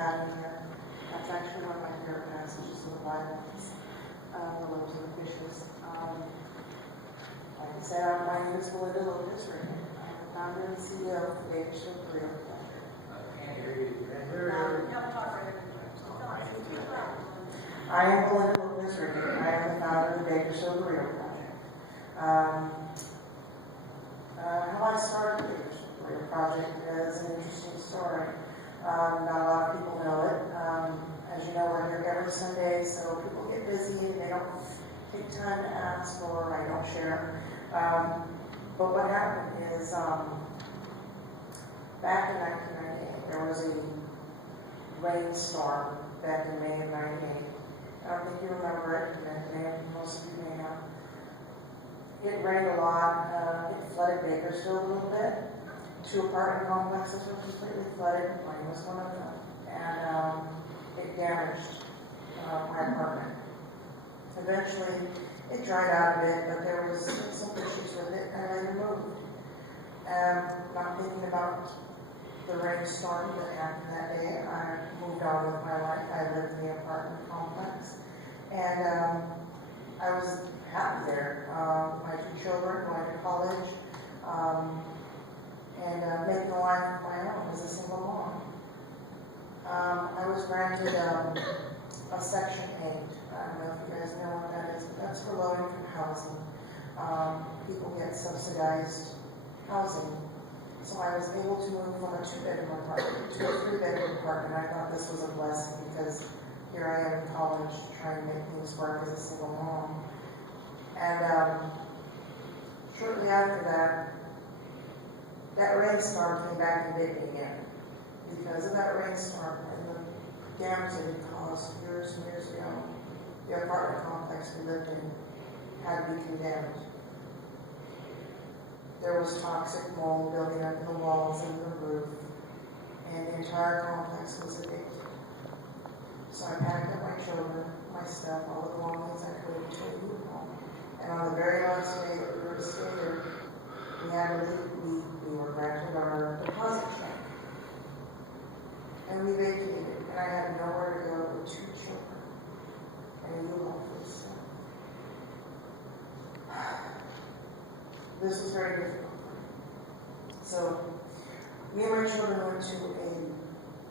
having me here. That's actually one of my favorite passages in the Bible. The loaves and the fishes. Like I said, my name is Belinda Lopez Rickett. I'm the founder and CEO of the Bakersfield Burrito Project. I am Belinda Lopez Rickett. I am the founder of the Bakersfield Burrito Project. How I started the Bakersfield Burrito Project is an interesting story. Not a lot of people know it. As you know, we're here every Sunday, so people get busy and they don't take time to ask, or I don't share. But what happened is, back in 1998, there was a rainstorm back in May of '98. I don't think you remember it, most of you may have. It rained a lot. It flooded Bakersfield a little bit. 2 apartment complexes were completely flooded. Mine was one of them. And it damaged my apartment. Eventually, it dried out a bit, but there was some issues with it, and I later moved. Not thinking about the rainstorm that happened that day, I moved on with my life. I lived in the apartment complex, and I was happy there. My 2 children going to college, and making a life of my own as a single mom. I was granted a Section 8. I don't know if you guys know what that is, but that's for low-income housing. People get subsidized housing. So I was able to move from a 2-bedroom apartment to a 3-bedroom apartment. I thought this was a blessing because here I am in college trying to make things work as a single mom. And shortly after that rainstorm came back and bit me again. Because of that rainstorm and the damage that it caused years and years ago, the apartment complex we lived in had to be condemned. There was toxic mold building up in the walls and the roof, and the entire complex was addicted. So I packed up my children, my stuff, all the belongings I could to a new home. And on the very last day that we were to stay there, we were granted our deposit check. And we vacated, and I had nowhere to go with 2 children and a new home for the son. This was very difficult for me. So, me and my children went to a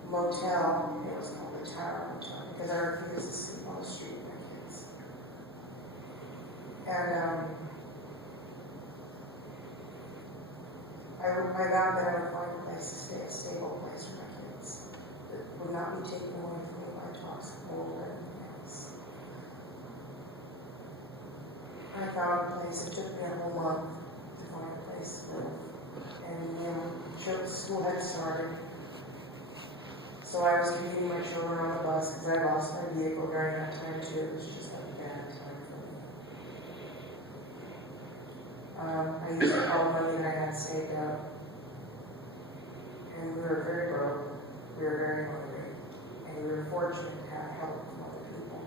motel. It was called the Tower Motel because I refused to sleep on the street with my kids. And I vowed that I would find a place to stay, a stable place for my kids that would not be taken away from me by toxic mold or anything else. I found a place. It took me a whole month to find a place to live. And school had started. So I was commuting my children on the bus because I lost my vehicle during that time too. It was just like a bad time for me. I used all the money that I had saved up. And we were very broke. We were very hungry. And we were fortunate to have help from other people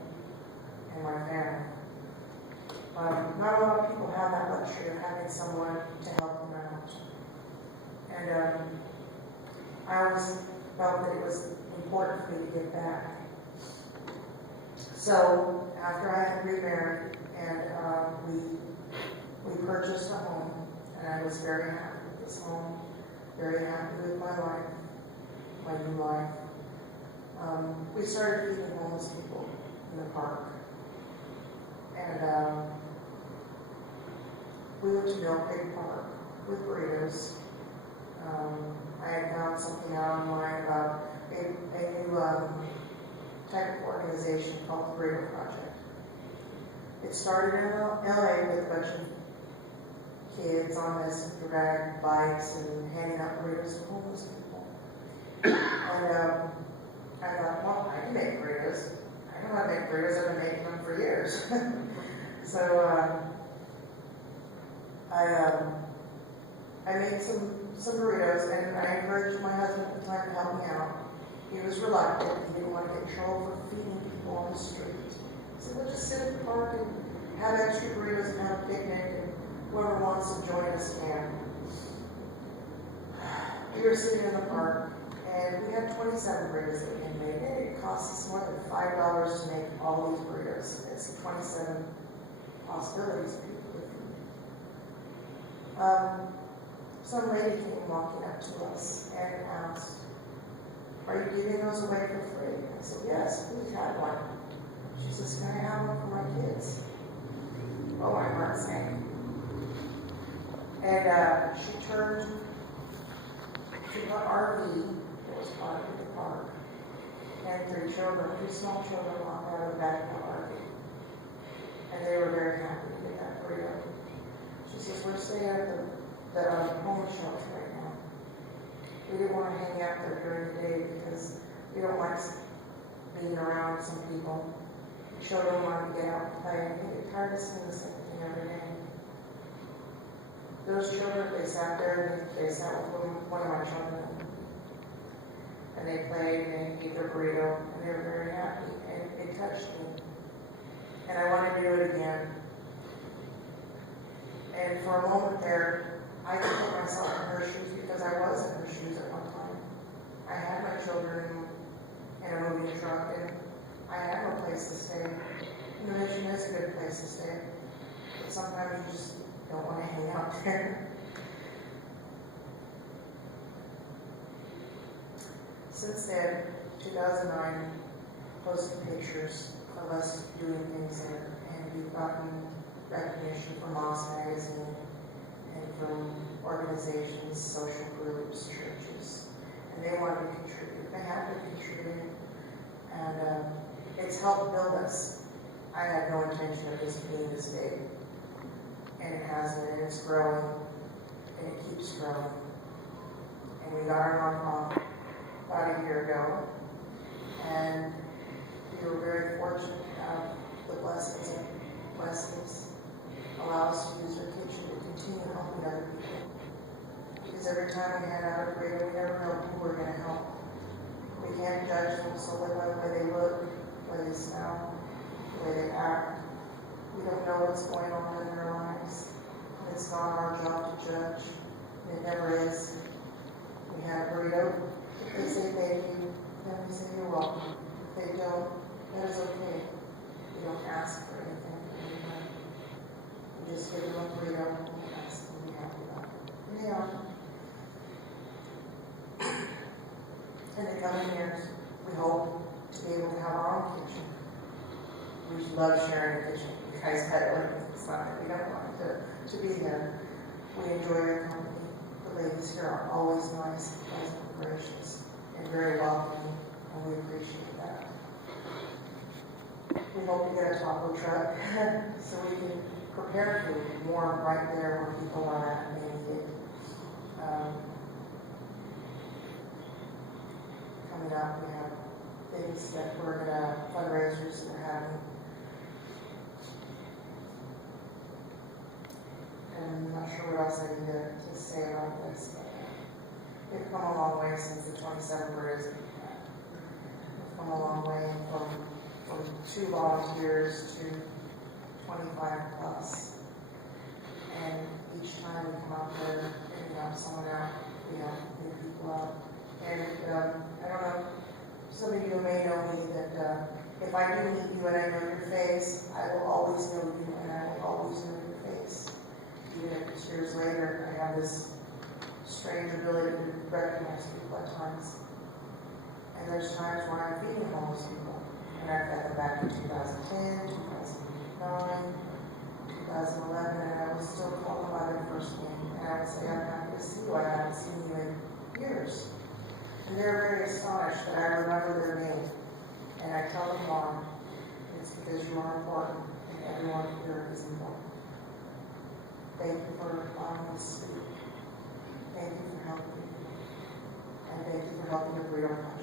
and my family. Not a lot of people have that luxury of having someone to help them out. And I always felt that it was important for me to give back. So after I had remarried and we purchased a home, and I was very happy with this home, very happy with my life, my new life. We started feeding homeless people in the park. And we went to Mill Creek Park with burritos. I had found something out online about a new type of organization called the Burrito Project. It started in LA with a bunch of kids on this drag bikes and handing out burritos to homeless people. And I thought, well, I can make burritos. I know how to make burritos. I've been making them for years. So I made some burritos, and I encouraged my husband at the time to help me out. He was reluctant. He didn't want to get in trouble for feeding people on the street. He said, we'll just sit at the park and have extra burritos and have a picnic, and whoever wants to join us can. We were sitting in the park, and And we had 27 burritos that we had made, and it cost us more than $5 to make all these burritos. It's 27 possibilities of people with food. Some lady came walking up to us and asked, "Are you giving those away for free?" I said, "Yes, please have one." She says, "Can I have one for my kids?" Oh, my heart sank. And she turned to her RV that was parked at the park, and 3 children, 3 small children walked out of the back of the RV. And they were very happy to get that burrito. She says, "We're staying at the home shelter right now. We didn't want to hang out there during the day because we don't like being around some people. Children want to get out and play, and they get tired of seeing the same thing every day." Those children, they sat there, and they sat with one of my children, and they played, and they ate their burrito, and they were very happy, and it touched me. And I want to do it again. And for a moment there, I could put myself in her shoes because I was in her shoes at one time. I had my children in a moving truck, and I had no place to stay. And the mission is a good place to stay, but sometimes you just don't want to hang out there. Since then, 2009, posted pictures of us doing things there, and we've gotten recognition from Moss Magazine and from organizations, social groups, churches, and they want to contribute. They have to contribute, and it's helped build us. I had no intention of this being this big, and it hasn't, and it's growing, and it keeps growing. And we got our nonprofit about a year ago, and we were very fortunate to have the blessings of Wesley's allow us to use our kitchen to continue helping other people. Because every time we hand out a burrito, we never know who we're going to help. We can't judge them solely by the way they look, the way they smell, the way they act. We don't know what's going on in their lives. It's not our job to judge. It never is. We had a burrito. If they say thank you, then we say you're welcome. If they don't, that is okay. We don't ask for anything from anybody. We just give them a burrito and we ask them to be happy about it. And they are. In the coming years, we hope to be able to have our own kitchen. We love sharing a kitchen. You guys had it working. It's not that we don't want to be here. We enjoy your company. The ladies here are always nice, pleasant, gracious, and very welcoming, and we appreciate that. We hope to get a taco truck so we can prepare food more right there where people are at and they need it. Coming up, we have things that we're going to, fundraisers that we're having. And I'm not sure what else I need to say about this, but we've come a long way since the 27 burritos that we've had. We've come a long way from 2 volunteers to 25 plus. And each time we come out there and we have someone out, we have new people out. And I don't know, some of you may know me that if I do meet you and I know your face, I will always know you and I will always know your face. Even if it's years later, I have this strange ability to recognize people at times. And there's times when I'm feeding homeless people. And I've got them back in 2010, 2009, 2011, and I would still call them by their first name. And I would say, "I'm happy to see you. I haven't seen you in years." And they're very astonished that I remember their name. And I tell them why. It's because you are important, and everyone here is important. Thank you for allowing me to speak. Thank you for helping me. And thank you for helping the Burrito Project.